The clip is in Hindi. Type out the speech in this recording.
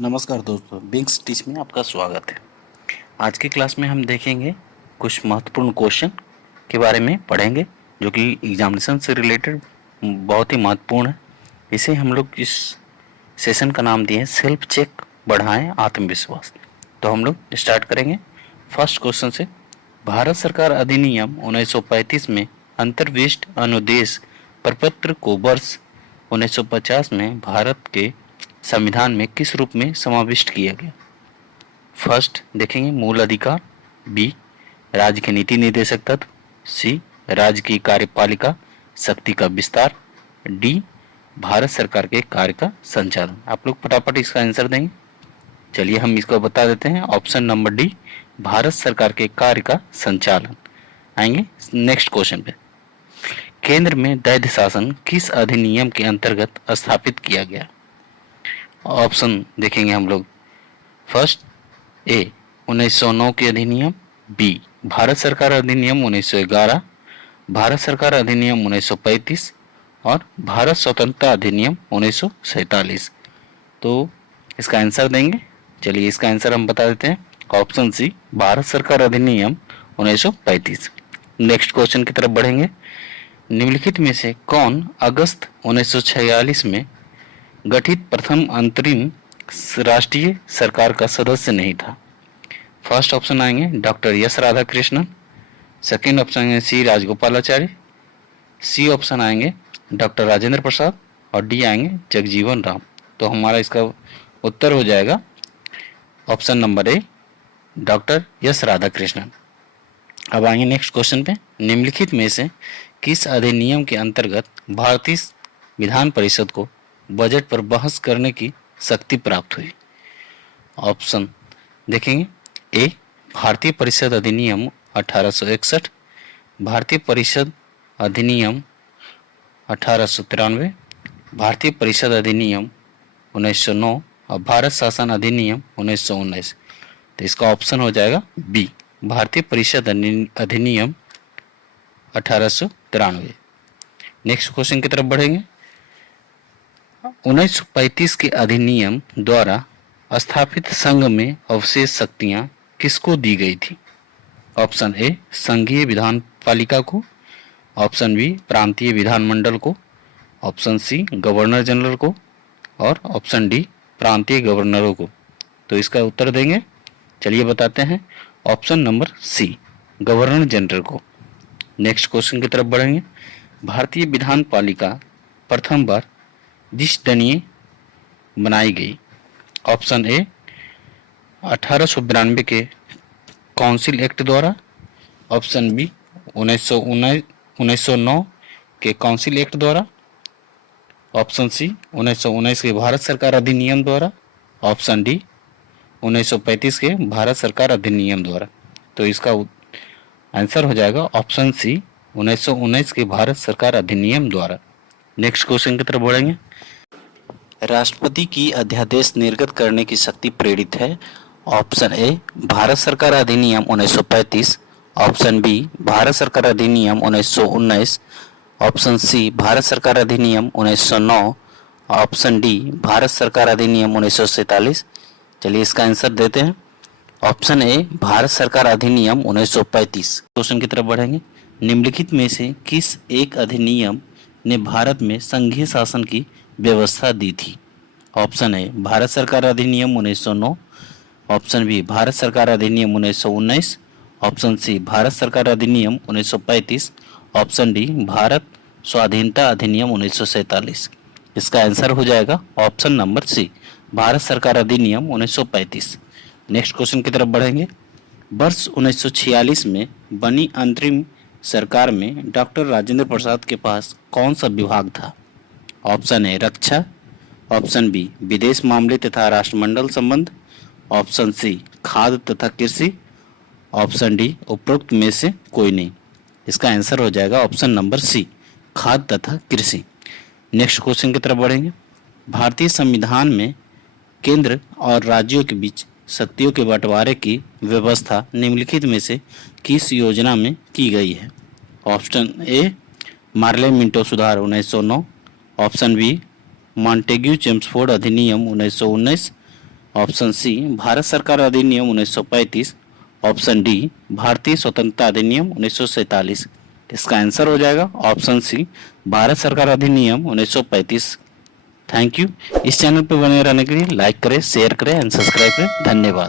नमस्कार दोस्तों, बिंग्स टीच में आपका स्वागत है। आज की क्लास में हम देखेंगे कुछ महत्वपूर्ण क्वेश्चन के बारे में पढ़ेंगे जो कि एग्जामिनेशन से रिलेटेड बहुत ही महत्वपूर्ण है। इसे हम लोग इस सेशन का नाम दिए हैं सेल्फ चेक बढ़ाएं आत्मविश्वास। तो हम लोग स्टार्ट करेंगे फर्स्ट क्वेश्चन से। भारत सरकार अधिनियम 1935 में अंतर्विष्ट अनुदेश प्रपत्र को वर्ष 1950 में भारत के संविधान में किस रूप में समाविष्ट किया गया? फर्स्ट देखेंगे मूल अधिकार, बी राज्य के नीति निर्देशक तत्व, सी राज्य की कार्यपालिका शक्ति का विस्तार, डी भारत सरकार के कार्य का संचालन। आप लोग फटाफट इसका आंसर देंगे। चलिए हम इसको बता देते हैं। ऑप्शन नंबर डी भारत सरकार के कार्य का संचालन। आएंगे नेक्स्ट क्वेश्चन पे। केंद्र में दैध शासन किस अधिनियम के अंतर्गत स्थापित किया गया? ऑप्शन देखेंगे हम लोग। फर्स्ट ए 1909 के अधिनियम, बी भारत सरकार अधिनियम 1911, भारत सरकार अधिनियम 1935 और भारत स्वतंत्रता अधिनियम 1947। तो इसका आंसर देंगे। चलिए इसका आंसर हम बता देते हैं। ऑप्शन सी भारत सरकार अधिनियम 1935। नेक्स्ट क्वेश्चन की तरफ बढ़ेंगे। निम्नलिखित में से कौन अगस्त 1946 में गठित प्रथम अंतरिम राष्ट्रीय सरकार का सदस्य नहीं था? फर्स्ट ऑप्शन आएंगे doctor S Radhakrishnan, second option आएंगे सी राजगोपालाचारी, सी ऑप्शन आएंगे डॉक्टर राजेंद्र प्रसाद और डी आएंगे जगजीवन राम। तो हमारा इसका उत्तर हो जाएगा option number A doctor S Radhakrishnan. अब आएंगे नेक्स्ट क्वेश्चन पे। निम्नलिखित में से किस अधिनियम के अंतर्गत भारतीय विधान परिषद को बजट पर बहस करने की शक्ति प्राप्त हुई? ऑप्शन देखेंगे। ए भारतीय परिषद अधिनियम 1861, भारतीय परिषद अधिनियम 1893, भारतीय परिषद अधिनियम 1909 और भारत शासन अधिनियम 1919। तो इसका ऑप्शन हो जाएगा बी भारतीय परिषद अधिनियम 1893। नेक्स्ट क्वेश्चन की तरफ बढ़ेंगे। 1935 के अधिनियम द्वारा स्थापित संघ में अवशेष शक्तियां किसको दी गई थी? ऑप्शन ए संघीय विधान पालिका को, ऑप्शन बी प्रांतीय विधानमंडल को, ऑप्शन सी गवर्नर जनरल को और ऑप्शन डी प्रांतीय गवर्नरों को। तो इसका उत्तर देंगे। चलिए बताते हैं। Option number C governor general को। नेक्स्ट क्वेश्चन की तरफ बढ़ेंगे। भारतीय विधान पालिका प्रथम बार द्विसदनीय बनाई गई? ऑप्शन ए 1892 के काउंसिल एक्ट द्वारा, ऑप्शन बी 1909 के काउंसिल एक्ट द्वारा, ऑप्शन सी 1919 के भारत सरकार अधिनियम द्वारा, ऑप्शन डी 1935 के भारत सरकार अधिनियम द्वारा। तो इसका आंसर हो जाएगा ऑप्शन सी 1919 के भारत सरकार अधिनियम द्वारा। नेक्स्ट क्वेश्चन की तरफ बढ़ेंगे। राष्ट्रपति की अध्यादेश निर्गत करने की शक्ति प्रेरित है? ऑप्शन ए भारत सरकार अधिनियम 1935, ऑप्शन बी भारत सरकार अधिनियम 1919, ऑप्शन सी भारत सरकार अधिनियम 1909, ऑप्शन डी भारत सरकार अधिनियम 1947। चलिए इसका आंसर देते हैं। ऑप्शन ए भारत सरकार अधिनियम 1935। क्वेश्चन की तरफ बढ़ेंगे। निम्नलिखित में से किस एक अधिनियम ने भारत में संघीय शासन की व्यवस्था दी थी? ऑप्शन ए भारत सरकार अधिनियम 1909, ऑप्शन बी भारत सरकार अधिनियम 1919, ऑप्शन सी भारत सरकार अधिनियम 1935, ऑप्शन डी भारत स्वाधीनता अधिनियम 1947। इसका आंसर हो जाएगा ऑप्शन नंबर सी भारत सरकार अधिनियम 1935। नेक्स्ट क्वेश्चन की तरफ बढ़ेंगे। वर्ष 1946 में बनी अंतरिम सरकार में डॉक्टर राजेंद्र प्रसाद के पास कौन सा विभाग था? ऑप्शन ए रक्षा, ऑप्शन बी विदेश मामले तथा राष्ट्रमंडल संबंध, ऑप्शन सी खाद्य तथा कृषि, ऑप्शन डी उपरोक्त में से कोई नहीं। इसका आंसर हो जाएगा ऑप्शन नंबर सी खाद्य तथा कृषि। नेक्स्ट क्वेश्चन की तरफ बढ़ेंगे। भारतीय संविधान में केंद्र और राज्यों के बीच शक्तियों के बंटवारे की व्यवस्था निम्नलिखित में से किस योजना में की गई है? ऑप्शन ए मार्ले मिंटो सुधार 1909, ऑप्शन बी मॉन्टेग्यू चेम्सफोर्ड अधिनियम 1919, ऑप्शन सी भारत सरकार अधिनियम 1935, ऑप्शन डी भारतीय स्वतंत्रता अधिनियम 1947। इसका आंसर हो जाएगा ऑप्शन सी भारत सरकार अधिनियम 1935। Thank you. इस चैनल पर बने रहने के लिए लाइक करें, शेयर करें एंड सब्सक्राइब करें। धन्यवाद।